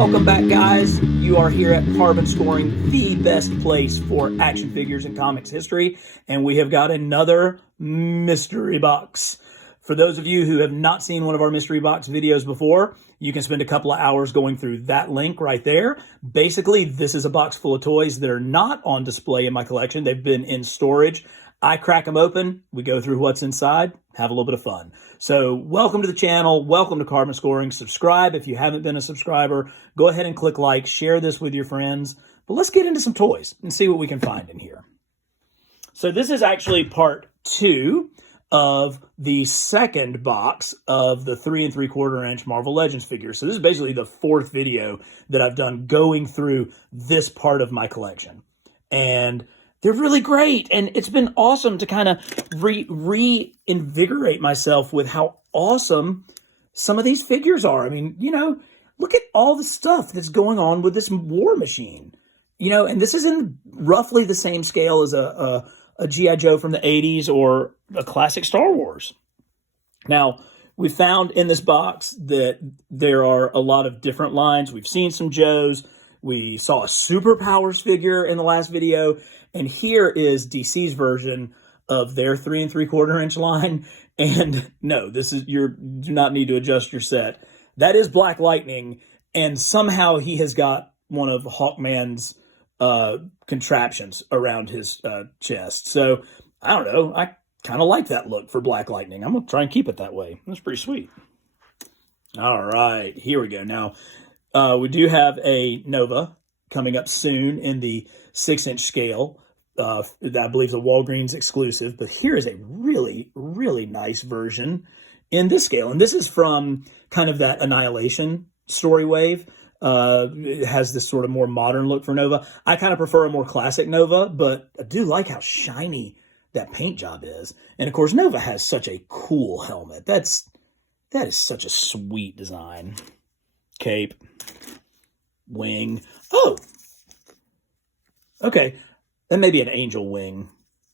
Welcome back, guys. You are here at Carbon Scoring, the best place for action figures in comics history, and we have got another mystery box. For those of you who have not seen one of our mystery box videos before, you can spend a couple of hours going through that link right there. Basically, this is a box full of toys that are not on display in my collection. They've been in storage. I crack them open, we go through what's inside, have a little bit of fun. So welcome to the channel, welcome to Carbon Scoring. Subscribe if you haven't been a subscriber. Go ahead and click like, share this with your friends. But let's get into some toys and see what we can find in here. So this is actually part 2 of the second box of the 3 3/4 inch Marvel Legends figures. So this is basically the 4th video that I've done going through this part of my collection. And they're really great, and it's been awesome to kind of reinvigorate myself with how awesome some of these figures are. I mean, you know, look at all the stuff that's going on with this war machine. You know, and this is in roughly the same scale as a G.I. Joe from the 80s or a classic Star Wars. Now, we found in this box that there are a lot of different lines. We've seen some Joes. We saw a Superpowers figure in the last video. And here is DC's version of their 3 3/4 inch line. And no, this is, you do not need to adjust your set. That is Black Lightning. And somehow he has got one of Hawkman's contraptions around his chest. So I don't know. I kind of like that look for Black Lightning. I'm going to try and keep it that way. That's pretty sweet. All right, here we go. Now, we do have a Nova coming up soon in the 6-inch scale. I believe is a Walgreens exclusive, but here is a really, really nice version in this scale. And this is from kind of that Annihilation story wave. It has this sort of more modern look for Nova. I kind of prefer a more classic Nova, but I do like how shiny that paint job is. And of course, Nova has such a cool helmet. That is such a sweet design. Cape, wing. Oh, okay. That may be an angel wing.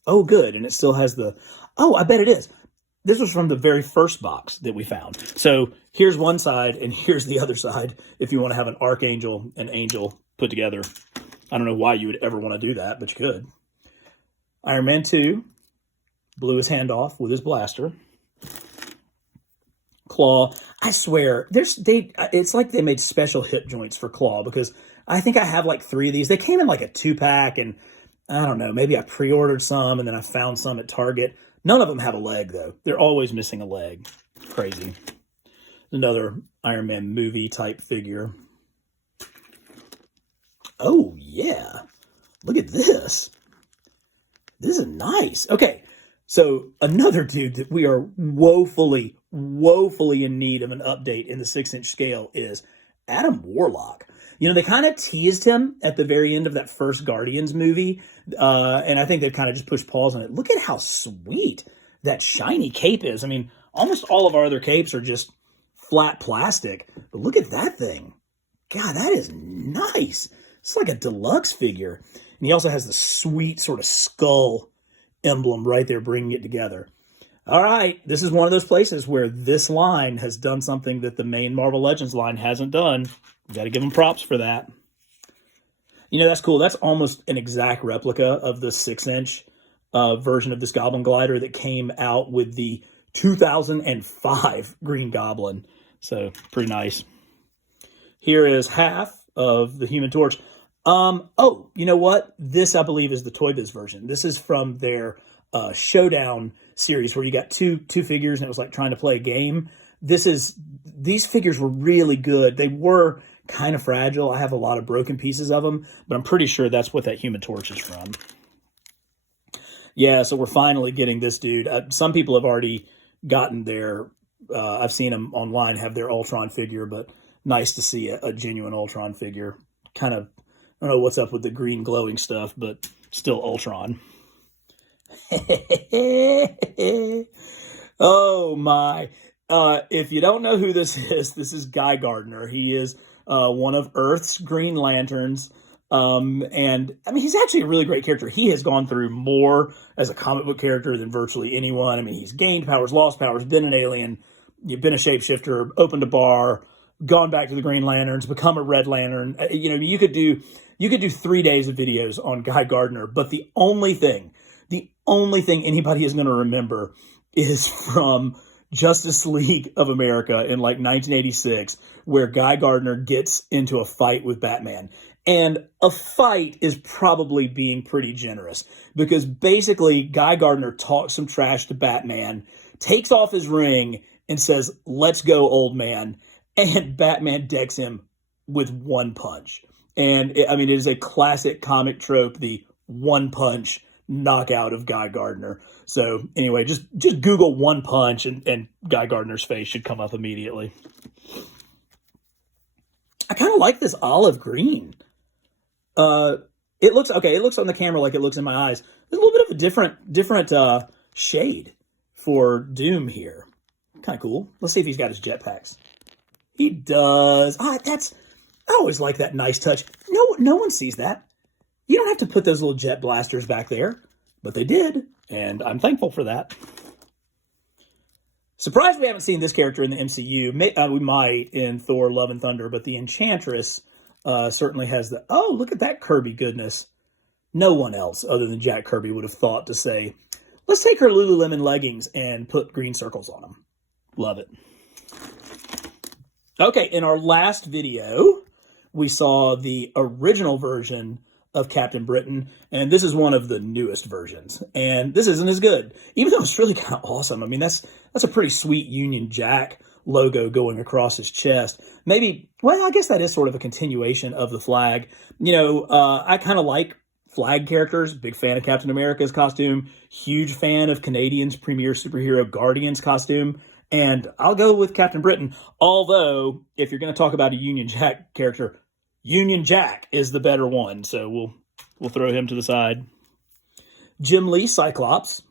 Oh, good. And it still has the... Oh, I bet it is. This was from the very first box that we found. So here's one side and here's the other side if you want to have an archangel and angel put together. I don't know why you would ever want to do that, but you could. Iron Man 2 blew his hand off with his blaster. Claw. I swear, it's like they made special hip joints for Claw, because I think I have like 3 of these. They came in like a 2-pack, and I don't know, maybe I pre-ordered some and then I found some at Target. None of them have a leg, though. They're always missing a leg. Crazy. Another Iron Man movie type figure. Oh, yeah. Look at this. This is nice. Okay, so another dude that we are woefully in need of an update in the 6-inch scale is Adam Warlock. You know, they kind of teased him at the very end of that first Guardians movie, and I think they've kind of just pushed pause on it. Look at how sweet that shiny cape is. I mean, almost all of our other capes are just flat plastic, but look at that thing. God, that is nice. It's like a deluxe figure. And he also has the sweet sort of skull emblem right there bringing it together. All right, this is one of those places where this line has done something that the main Marvel Legends line hasn't done. Got to give them props for that. You know, that's cool. That's almost an exact replica of the 6-inch version of this Goblin Glider that came out with the 2005 Green Goblin. So, pretty nice. Here is half of the Human Torch. Oh, you know what? This, I believe, is the Toy Biz version. This is from their Showdown series where you got two figures and it was like trying to play a game. These figures were really good. They were kind of fragile. I have a lot of broken pieces of them, but I'm pretty sure that's what that Human Torch is from. Yeah, so we're finally getting this dude. Some people have already gotten their, I've seen them online have their Ultron figure, but nice to see a genuine Ultron figure. Kind of, I don't know what's up with the green glowing stuff, but still Ultron. Oh my. If you don't know who this is Guy Gardner. He is one of Earth's Green Lanterns. And I mean, he's actually a really great character. He has gone through more as a comic book character than virtually anyone. I mean, he's gained powers, lost powers, been an alien, you've been a shapeshifter, opened a bar, gone back to the Green Lanterns, become a Red Lantern. You know, you could do 3 days of videos on Guy Gardner, but the only thing anybody is going to remember is from Justice League of America in like 1986, where Guy Gardner gets into a fight with Batman. And a fight is probably being pretty generous, because basically Guy Gardner talks some trash to Batman, takes off his ring, and says, "Let's go, old man." And Batman decks him with one punch. And it is a classic comic trope, the one punch knockout of Guy Gardner. So anyway, just Google one punch and Guy Gardner's face should come up immediately. I kind of like this olive green. It looks okay. It looks on the camera like it looks in my eyes. There's a little bit of a different shade for Doom here. Kind of cool. Let's see if he's got his jetpacks. He does. I always like that nice touch. No one sees that. You don't have to put those little jet blasters back there, but they did, and I'm thankful for that. Surprised we haven't seen this character in the MCU. We might in Thor: Love and Thunder, but the Enchantress certainly has the... Oh, look at that Kirby goodness. No one else other than Jack Kirby would have thought to say, let's take her Lululemon leggings and put green circles on them. Love it. Okay, in our last video, we saw the original version of Captain Britain, and this is one of the newest versions, and this isn't as good, even though it's really kind of awesome. I mean, that's a pretty sweet Union Jack logo going across his chest. Maybe, well, I guess that is sort of a continuation of the flag. You know, I kind of like flag characters, big fan of Captain America's costume, huge fan of Canadian's premier superhero Guardian's costume, and I'll go with Captain Britain, although if you're going to talk about a Union Jack character, Union Jack is the better one, so we'll throw him to the side. Jim Lee Cyclops.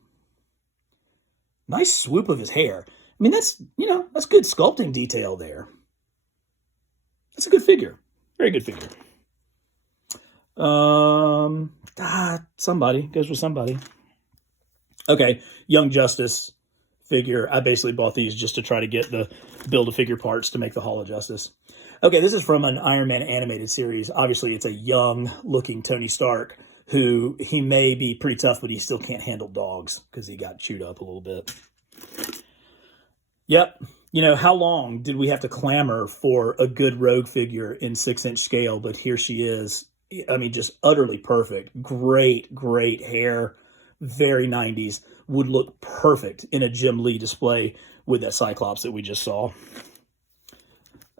Nice swoop of his hair. I mean, that's good sculpting detail there. That's a good figure. Very good figure. Somebody. Goes with somebody. Okay, Young Justice figure. I basically bought these just to try to get the Build-A-Figure parts to make the Hall of Justice. Okay, this is from an Iron Man animated series. Obviously, it's a young-looking Tony Stark who he may be pretty tough, but he still can't handle dogs because he got chewed up a little bit. Yep. You know, how long did we have to clamor for a good Rogue figure in 6-inch scale? But here she is. I mean, just utterly perfect. Great, great hair. Very 90s. Would look perfect in a Jim Lee display with that Cyclops that we just saw.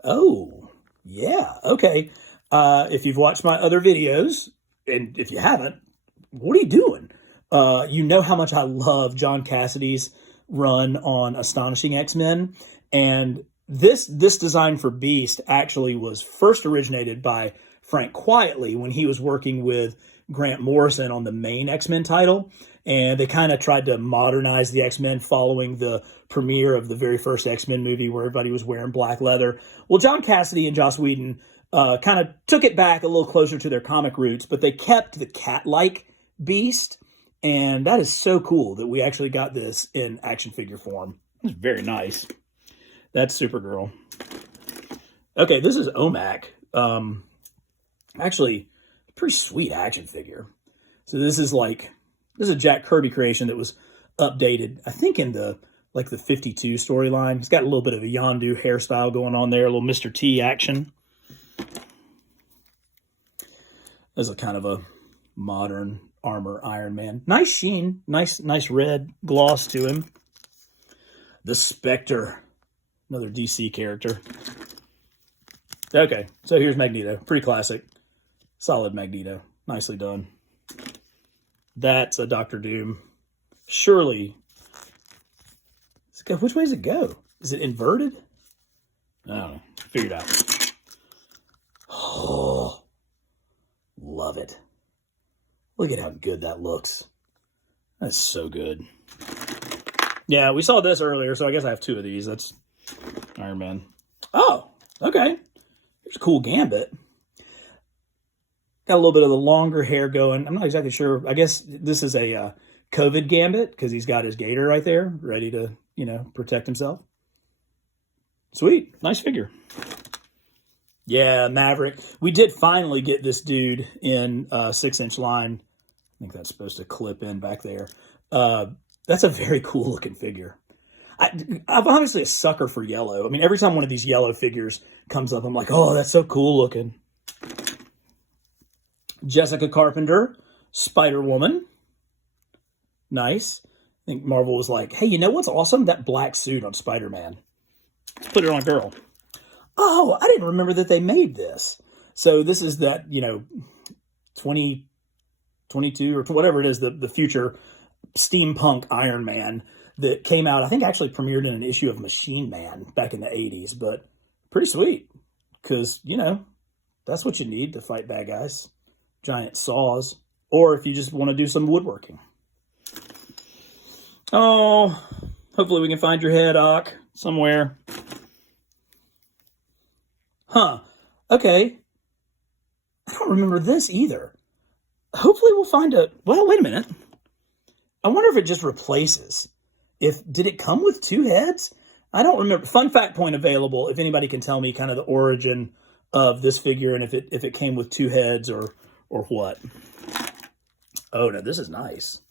Oh, yeah. Okay. If you've watched my other videos, and if you haven't, what are you doing? You know how much I love John Cassidy's run on Astonishing X-Men. And this design for Beast actually was first originated by Frank Quietly when he was working with Grant Morrison on the main X-Men title. And they kind of tried to modernize the X-Men following the premiere of the very first X-Men movie where everybody was wearing black leather. Well, John Cassidy and Joss Whedon kind of took it back a little closer to their comic roots, but they kept the cat-like Beast. And that is so cool that we actually got this in action figure form. It's very nice. That's Supergirl. Okay, this is OMAC. Actually, pretty sweet action figure. So this is a Jack Kirby creation that was updated, I think, in the 52 storyline. It's got a little bit of a Yondu hairstyle going on there, a little Mr. T action. There's a kind of a modern armor Iron Man. Nice sheen, nice red gloss to him. The Spectre, another DC character. Okay, so here's Magneto. Pretty classic. Solid Magneto. Nicely done. That's a Doctor Doom. Surely. Which way does it go? Is it inverted? I don't know. Figure it out. Oh, love it. Look at how good that looks. That's so good. Yeah, we saw this earlier, so I guess I have two of these. That's Iron Man. Oh, okay. Here's a cool Gambit. Got a little bit of the longer hair going. I'm not exactly sure. I guess this is a COVID Gambit because he's got his gator right there ready to, protect himself. Sweet. Nice figure. Yeah, Maverick. We did finally get this dude in 6-inch line. I think that's supposed to clip in back there. That's a very cool looking figure. I'm honestly a sucker for yellow. I mean, every time one of these yellow figures comes up, I'm like, oh, that's so cool looking. Jessica Carpenter, Spider-Woman. Nice. I think Marvel was like, hey, you know what's awesome? That black suit on Spider-Man. Let's put it on a girl. Oh, I didn't remember that they made this. So this is that, 2022 or whatever it is, the future steampunk Iron Man that came out, I think actually premiered in an issue of Machine Man back in the 80s, but pretty sweet because, that's what you need to fight bad guys. Giant saws, or if you just want to do some woodworking. Oh, hopefully we can find your head, Ock, somewhere. Huh. Okay. I don't remember this either. Hopefully we'll find well, wait a minute. I wonder if it just replaces. Did it come with two heads? I don't remember. Fun fact point available if anybody can tell me kind of the origin of this figure and if it came with two heads or what. Oh, no, this is nice.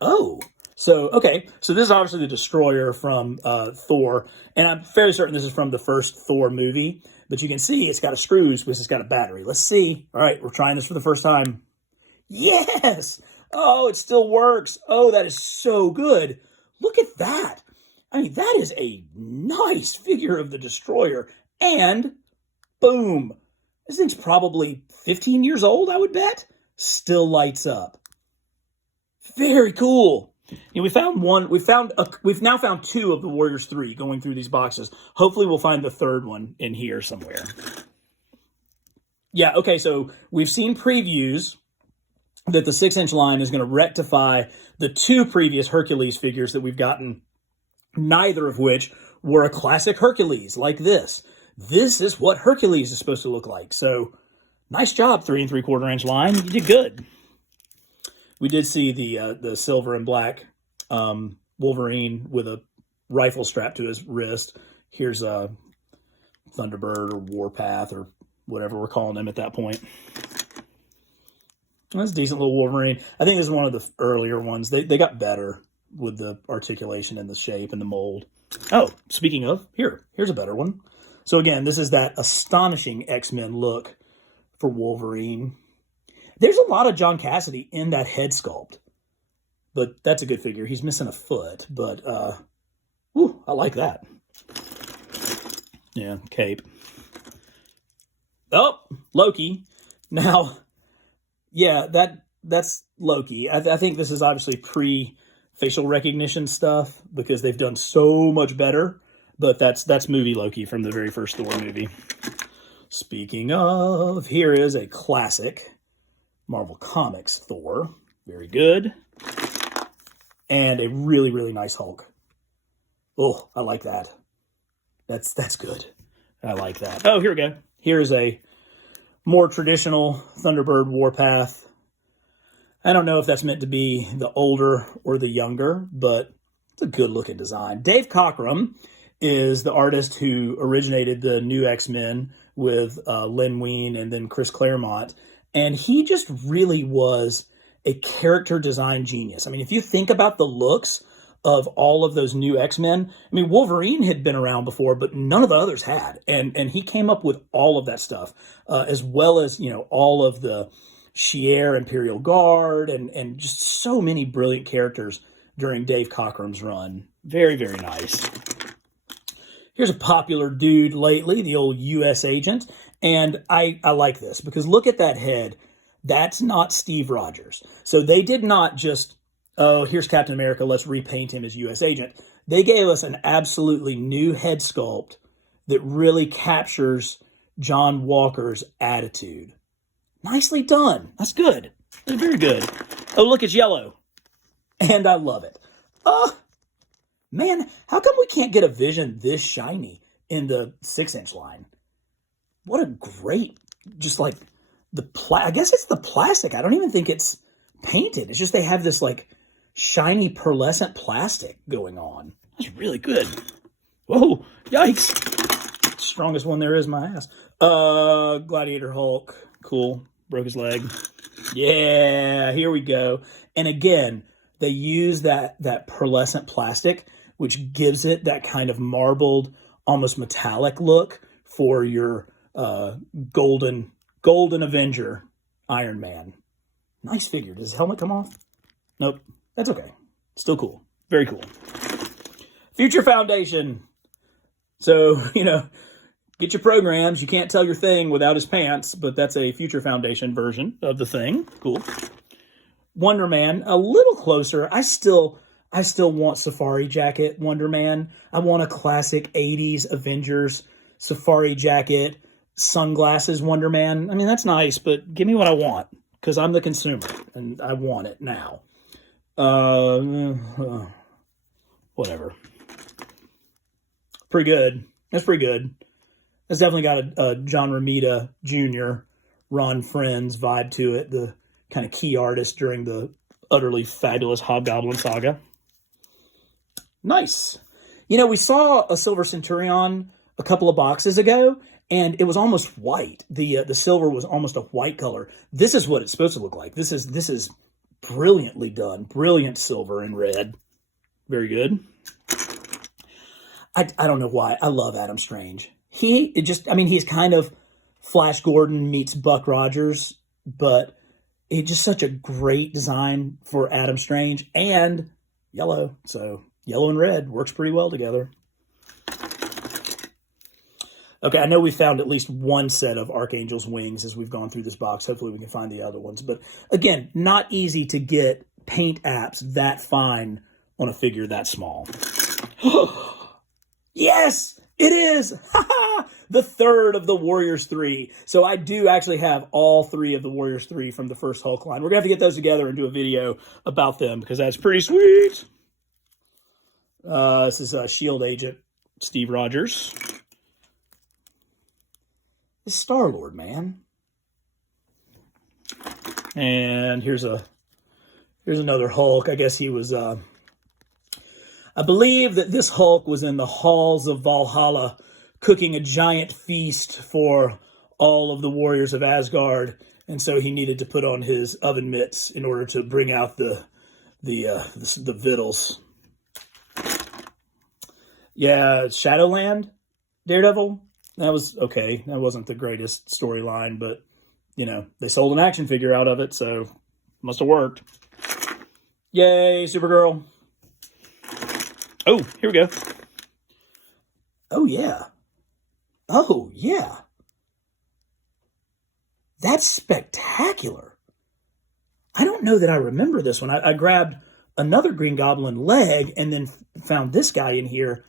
Oh, so, okay. So this is obviously the Destroyer from Thor. And I'm fairly certain this is from the first Thor movie. But you can see it's got a screws because it's got a battery. Let's see. All right, we're trying this for the first time. Yes! Oh, it still works. Oh, that is so good. Look at that. I mean, that is a nice figure of the Destroyer. And, boom. This thing's probably 15 years old, I would bet. Still lights up. Very cool. We've now found two of the Warriors 3 going through these boxes. Hopefully we'll find the third one in here somewhere. Yeah, okay, so we've seen previews that the 6-inch line is going to rectify the two previous Hercules figures that we've gotten, neither of which were a classic Hercules like this. This is what Hercules is supposed to look like. So, nice job, 3 3/4-inch line. You did good. We did see the silver and black Wolverine with a rifle strapped to his wrist. Here's a Thunderbird or Warpath or whatever we're calling him at that point. That's a decent little Wolverine. I think this is one of the earlier ones. They got better with the articulation and the shape and the mold. Oh, speaking of, here's a better one. So again, this is that astonishing X-Men look for Wolverine. There's a lot of John Cassidy in that head sculpt. But that's a good figure. He's missing a foot, but I like that. Yeah, cape. Oh, Loki. Now, yeah, that's Loki. I think this is obviously pre-facial recognition stuff because they've done so much better. But that's movie Loki from the very first Thor movie. Speaking of, here is a classic Marvel Comics Thor. Very good. And a really, really nice Hulk. Oh, I like that. That's good. I like that. Oh, here we go. Here's a more traditional Thunderbird Warpath. I don't know if that's meant to be the older or the younger, but it's a good-looking design. Dave Cockrum is the artist who originated the new X-Men with Len Wein and then Chris Claremont. And he just really was a character design genius. I mean, if you think about the looks of all of those new X-Men, I mean, Wolverine had been around before, but none of the others had. And he came up with all of that stuff, as well as, all of the Shi'ar Imperial Guard and just so many brilliant characters during Dave Cockrum's run. Very, very nice. Here's a popular dude lately, the old U.S. agent. And I like this because look at that head. That's not Steve Rogers. So they did not just, oh, here's Captain America, let's repaint him as U.S. agent. They gave us an absolutely new head sculpt that really captures John Walker's attitude. Nicely done. That's good. That's very good. Oh, look, it's yellow. And I love it. Oh, man, how come we can't get a Vision this shiny in the 6-inch line? What a great, just like, I guess it's the plastic. I don't even think it's painted. It's just they have this like shiny pearlescent plastic going on. That's really good. Whoa, yikes. Strongest one there is, my ass. Gladiator Hulk. Cool. Broke his leg. Yeah, here we go. And again, they use that pearlescent plastic, which gives it that kind of marbled, almost metallic look for your golden Avenger Iron Man. Nice figure. Does his helmet come off? Nope. That's okay. Still cool. Very cool. Future Foundation. So, get your programs. You can't tell your thing without his pants, but that's a Future Foundation version of the thing. Cool. Wonder Man, a little closer. I still want Safari Jacket Wonder Man. I want a classic 80s Avengers Safari Jacket, sunglasses Wonder Man. I mean, that's nice, but give me what I want, because I'm the consumer, and I want it now. Whatever. Pretty good. That's pretty good. It's definitely got a John Romita Jr., Ron Friends vibe to it, the kind of key artist during the utterly fabulous Hobgoblin saga. Nice. We saw a Silver Centurion a couple of boxes ago, and it was almost white. The silver was almost a white color. This is what it's supposed to look like. This is brilliantly done. Brilliant silver and red. Very good. I don't know why. I love Adam Strange. He's kind of Flash Gordon meets Buck Rogers, but it's just such a great design for Adam Strange, and yellow. So yellow and red works pretty well together. Okay, I know we found at least one set of Archangel's wings as we've gone through this box. Hopefully we can find the other ones. But again, not easy to get paint apps that fine on a figure that small. Yes, it is. The third of the Warriors 3. So I do actually have all three of the Warriors 3 from the first Hulk line. We're going to have to get those together and do a video about them, because that's pretty sweet. This is S.H.I.E.L.D. agent Steve Rogers. It's Star-Lord, man. And here's another Hulk. I guess he was... I believe that this Hulk was in the halls of Valhalla cooking a giant feast for all of the warriors of Asgard, and so he needed to put on his oven mitts in order to bring out the victuals. Yeah, Shadowland Daredevil. That was okay. That wasn't the greatest storyline, but they sold an action figure out of it, so must have worked. Yay, Supergirl. Oh, here we go. Oh, yeah. Oh, yeah. That's spectacular. I don't know that I remember this one. I grabbed another Green Goblin leg and then found this guy in here.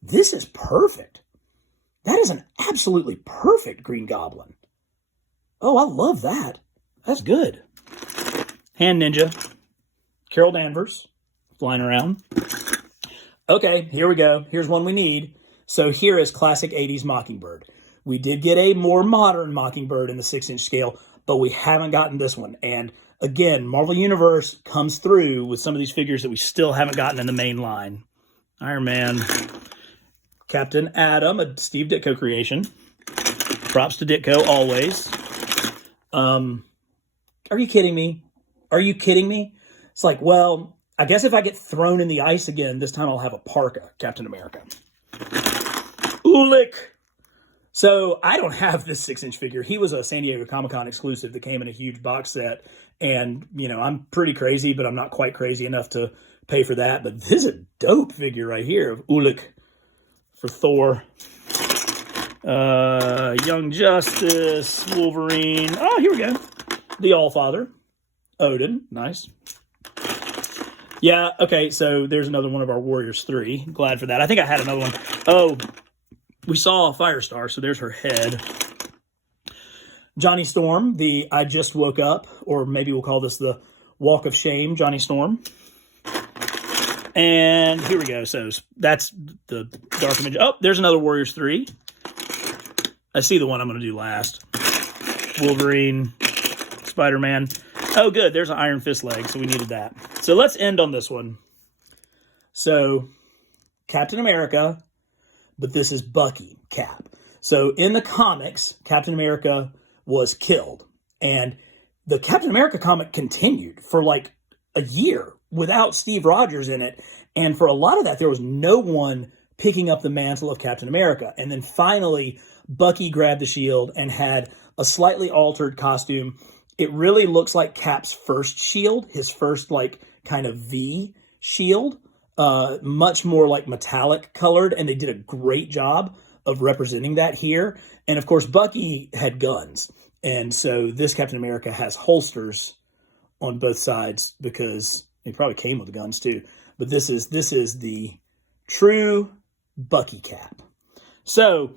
This is perfect. That is an absolutely perfect Green Goblin. Oh, I love that. That's good. Hand Ninja. Carol Danvers. Flying around. Okay, here we go. Here's one we need. So here is classic 80s Mockingbird. We did get a more modern Mockingbird in the 6-inch scale, but we haven't gotten this one. And again, Marvel Universe comes through with some of these figures that we still haven't gotten in the main line. Iron Man. Captain Atom, a Steve Ditko creation. Props to Ditko, always. Are you kidding me? Are you kidding me? It's like, well, I guess if I get thrown in the ice again, this time I'll have a parka, Captain America. Ulik. So I don't have this 6-inch figure. He was a San Diego Comic-Con exclusive that came in a huge box set. And, I'm pretty crazy, but I'm not quite crazy enough to pay for that. But this is a dope figure right here of Ulik for Thor. Young Justice, Wolverine. Oh, here we go. The Allfather. Odin. Nice. Yeah, okay, so there's another one of our Warriors 3. Glad for that. I think I had another one. Oh, we saw Firestar, so there's her head. Johnny Storm, the I Just Woke Up, or maybe we'll call this the Walk of Shame, Johnny Storm. And here we go. So that's the Dark Image. Oh, there's another Warriors 3. I see the one I'm going to do last. Wolverine, Spider-Man. Oh, good. There's an Iron Fist leg, so we needed that. So let's end on this one. So, Captain America, but this is Bucky Cap. So in the comics, Captain America was killed. And the Captain America comic continued for like a year without Steve Rogers in it. And for a lot of that, there was no one picking up the mantle of Captain America. And then finally, Bucky grabbed the shield and had a slightly altered costume. It really looks like Cap's first shield, his first like kind of V shield, much more like metallic colored. And they did a great job of representing that here. And of course, Bucky had guns. And so this Captain America has holsters on both sides because he probably came with the guns too. But this is the true Bucky cap. So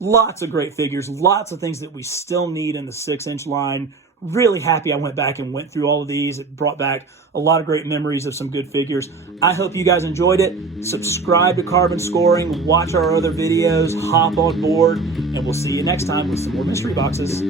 lots of great figures, lots of things that we still need in the 6-inch line. Really happy I went back and went through all of these. It brought back a lot of great memories of some good figures. I hope you guys enjoyed it. Subscribe to Carbon Scoring, watch our other videos, hop on board, and we'll see you next time with some more mystery boxes.